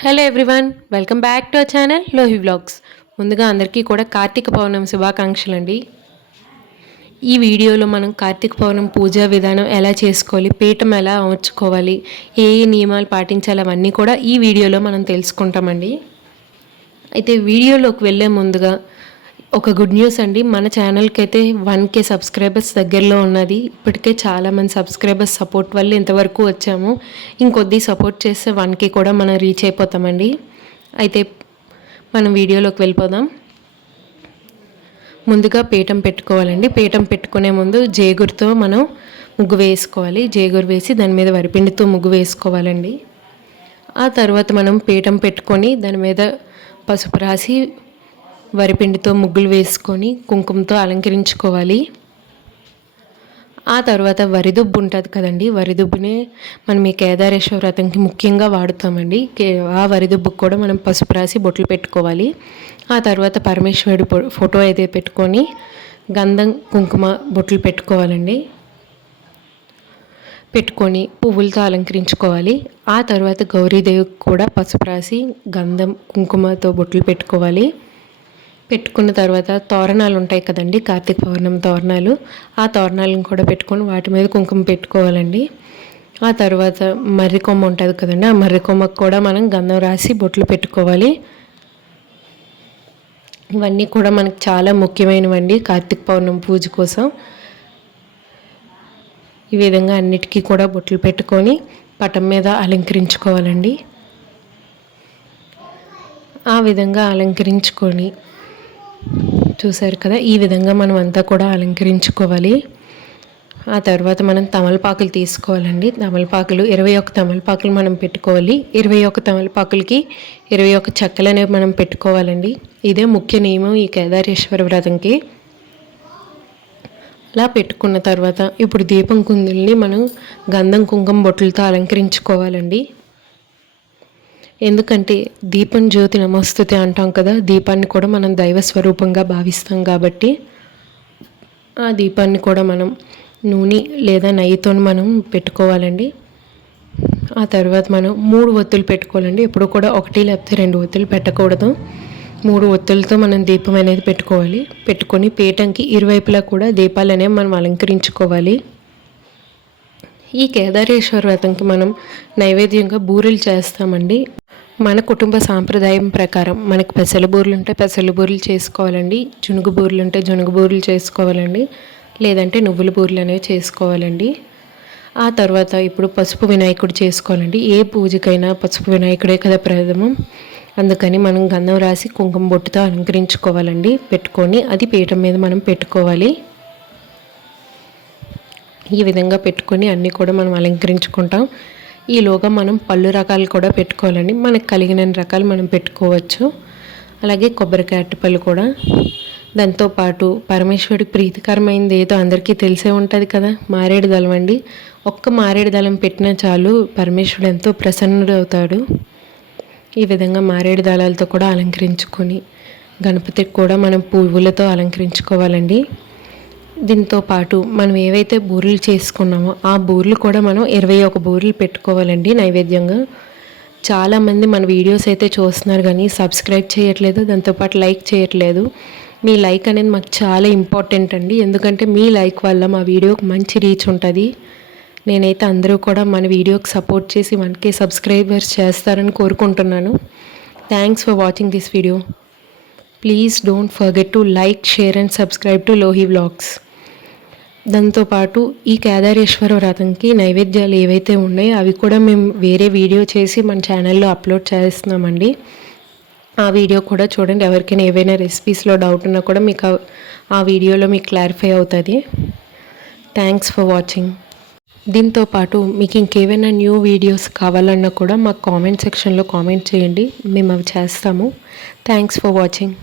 Hello everyone welcome back to our channel Lohi vlogs ముందుగా అందరికీ కూడా కార్తీక పౌర్ణమి శుభాకాంక్షలు అండి ఈ వీడియోలో మనం కార్తీక పౌర్ణమి పూజా విధానం ఎలా చేసుకోవాలి పీఠం ఎలా అమర్చుకోవాలి ఏ ఏ నియమాలు పాటించాలి అవన్నీ కూడా ఈ వీడియోలో మనం తెలుసుకుంటామండి. అయితే వీడియోలోకి వెళ్ళే ముందుగా ఒక గుడ్ న్యూస్ అండి. మన ఛానల్కి అయితే వన్ కే సబ్స్క్రైబర్స్ దగ్గరలో ఉన్నది. ఇప్పటికే చాలామంది సబ్స్క్రైబర్స్ సపోర్ట్ వల్ల ఇంతవరకు వచ్చాము. ఇంకొద్ది సపోర్ట్ చేస్తే వన్ కే కూడా మనం రీచ్ అయిపోతామండి. అయితే మనం వీడియోలోకి వెళ్ళిపోదాం. ముందుగా పీఠం పెట్టుకోవాలండి. పీఠం పెట్టుకునే ముందు జేగురుతో మనం ముగ్గు వేసుకోవాలి. జేగురు వేసి దాని మీద వరిపిండితో ముగ్గు వేసుకోవాలండి. ఆ తర్వాత మనం పీఠం పెట్టుకొని దాని మీద పసుపు రాసి వరిపిండితో ముగ్గులు వేసుకొని కుంకుమతో అలంకరించుకోవాలి. ఆ తర్వాత వరిదుబ్బు ఉంటుంది కదండి వరిదుబ్బునే మనం ఈ కేదారేశ్వర వ్రతంకి ముఖ్యంగా వాడుతామండి. ఆ వరిదుబ్బుకు కూడా మనం పసుపు రాసి బొట్లు పెట్టుకోవాలి. ఆ తర్వాత పరమేశ్వరుడు ఫోటో అయితే పెట్టుకొని గంధం కుంకుమ బొట్లు పెట్టుకోవాలండి. పెట్టుకొని పువ్వులతో అలంకరించుకోవాలి. ఆ తర్వాత గౌరీదేవికి కూడా పసుపు రాసి గంధం కుంకుమతో బొట్లు పెట్టుకోవాలి. పెట్టుకున్న తర్వాత తోరణాలు ఉంటాయి కదండి కార్తీక పౌర్ణమి తోరణాలు. ఆ తోరణాలను కూడా పెట్టుకొని వాటి మీద కుంకుమ పెట్టుకోవాలండి. ఆ తర్వాత మర్రి కొమ్మ ఉంటుంది కదండి ఆ మర్రి కొమ్మకు కూడా మనం గంధం రాసి బొట్లు పెట్టుకోవాలి. ఇవన్నీ కూడా మనకు చాలా ముఖ్యమైనవండి కార్తీక పౌర్ణమి పూజ కోసం. ఈ విధంగా అన్నిటికీ కూడా బొట్లు పెట్టుకొని పటం మీద అలంకరించుకోవాలండి. ఆ విధంగా అలంకరించుకొని చూసారు కదా ఈ విధంగా మనం అంతా కూడా అలంకరించుకోవాలి. ఆ తర్వాత మనం తమలపాకులు తీసుకోవాలండి. తమలపాకులు ఇరవై ఒక్క తమలపాకులు మనం పెట్టుకోవాలి. ఇరవై ఒక్క తమలపాకులకి ఇరవై ఒక్క చెక్కలు అనేవి మనం పెట్టుకోవాలండి. ఇదే ముఖ్య నియమం ఈ కేదారేశ్వర వ్రతంకి. అలా పెట్టుకున్న తర్వాత ఇప్పుడు దీపం కుందుల్ని మనం గంధం కుంకుమ బొట్టులతో అలంకరించుకోవాలండి. ఎందుకంటే దీపం జ్యోతి నమస్తుతి అంటాం కదా దీపాన్ని కూడా మనం దైవ స్వరూపంగా భావిస్తాం కాబట్టి ఆ దీపాన్ని కూడా మనం నూనె లేదా నెయ్యితో మనం పెట్టుకోవాలండి. ఆ తర్వాత మనం మూడు ఒత్తులు పెట్టుకోవాలండి. ఎప్పుడు కూడా ఒకటి లేకపోతే రెండు ఒత్తులు పెట్టకూడదు. మూడు ఒత్తులతో మనం దీపం అనేది పెట్టుకోవాలి. పెట్టుకొని పీఠంకి ఇరువైపులా కూడా దీపాలు అనేవి మనం అలంకరించుకోవాలి. ఈ కేదారేశ్వర వ్రతంకి మనం నైవేద్యంగా బూరెలు చేస్తామండి. మన కుటుంబ సాంప్రదాయం ప్రకారం మనకు పెసల బూరెలు ఉంటే పెసల బూరెలు చేసుకోవాలండి. జునుగు బూరెలు ఉంటే జునుగు బూరెలు చేసుకోవాలండి. లేదంటే నువ్వుల బూరెలు అనేవి చేసుకోవాలండి. ఆ తర్వాత ఇప్పుడు పసుపు వినాయకుడు చేసుకోవాలండి. ఏ పూజకైనా పసుపు వినాయకుడే కదా ప్రథమం. అందుకని మనం గంధం రాసి కుంకుమ బొట్టుతో అలంకరించుకోవాలండి. పెట్టుకొని అది పీఠం మీద మనం పెట్టుకోవాలి. ఈ విధంగా పెట్టుకొని అన్నీ కూడా మనం అలంకరించుకుంటాం. ఈలోగా మనం పళ్ళు రకాలు కూడా పెట్టుకోవాలండి. మనకు కలిగిన రకాలు మనం పెట్టుకోవచ్చు. అలాగే కొబ్బరికాయ అరటిపళ్ళు కూడా. దాంతోపాటు పరమేశ్వరుడికి ప్రీతికరమైనది ఏదో అందరికీ తెలిసే ఉంటుంది కదా మారేడు దళం అండి. ఒక్క మారేడు దళం పెట్టినా చాలు పరమేశ్వరుడు ఎంతో ప్రసన్నుడు అవుతాడు ఈ విధంగా మారేడు దళాలతో కూడా అలంకరించుకొని గణపతికి కూడా మనం పువ్వులతో అలంకరించుకోవాలండి. దీంతో పాటు మనం ఏవైతే బూరెలు చేసుకున్నామో ఆ బూరెలు కూడా మనం ఇరవై ఒక బూరెలు పెట్టుకోవాలండి నైవేద్యంగా. చాలామంది మన వీడియోస్ అయితే చూస్తున్నారు కానీ సబ్స్క్రైబ్ చేయట్లేదు దాంతోపాటు లైక్ చేయట్లేదు. మీ లైక్ అనేది మాకు చాలా ఇంపార్టెంట్ అండి. ఎందుకంటే మీ లైక్ వల్ల మా వీడియోకి మంచి రీచ్ ఉంటుంది. నేనైతే అందరూ కూడా మన వీడియోకి సపోర్ట్ చేసి మనకే సబ్స్క్రైబర్స్ చేస్తారని కోరుకుంటున్నాను. Thanks for watching this video please don't forget to like share and subscribe to Lohi vlogs దాంతోపాటు ఈ కేదారేశ్వర వ్రతంకి నైవేద్యాలు ఏవైతే ఉన్నాయో అవి కూడా మేము వేరే వీడియో చేసి మన ఛానల్లో అప్లోడ్ చేస్తున్నామండి. ఆ వీడియో కూడా చూడండి. ఎవరికైనా ఏవైనా రెసిపీస్లో డౌట్ ఉన్నా కూడా మీకు ఆ వీడియోలో మీకు క్లారిఫై అవుతుంది. థ్యాంక్స్ ఫర్ వాచింగ్ దీంతో పాటు మీకు ఇంకేమైనా న్యూ వీడియోస్ కావాలన్నా కూడా మాకు కామెంట్ సెక్షన్లో కామెంట్ చేయండి. మేము అవి చేస్తాము. Thanks for watching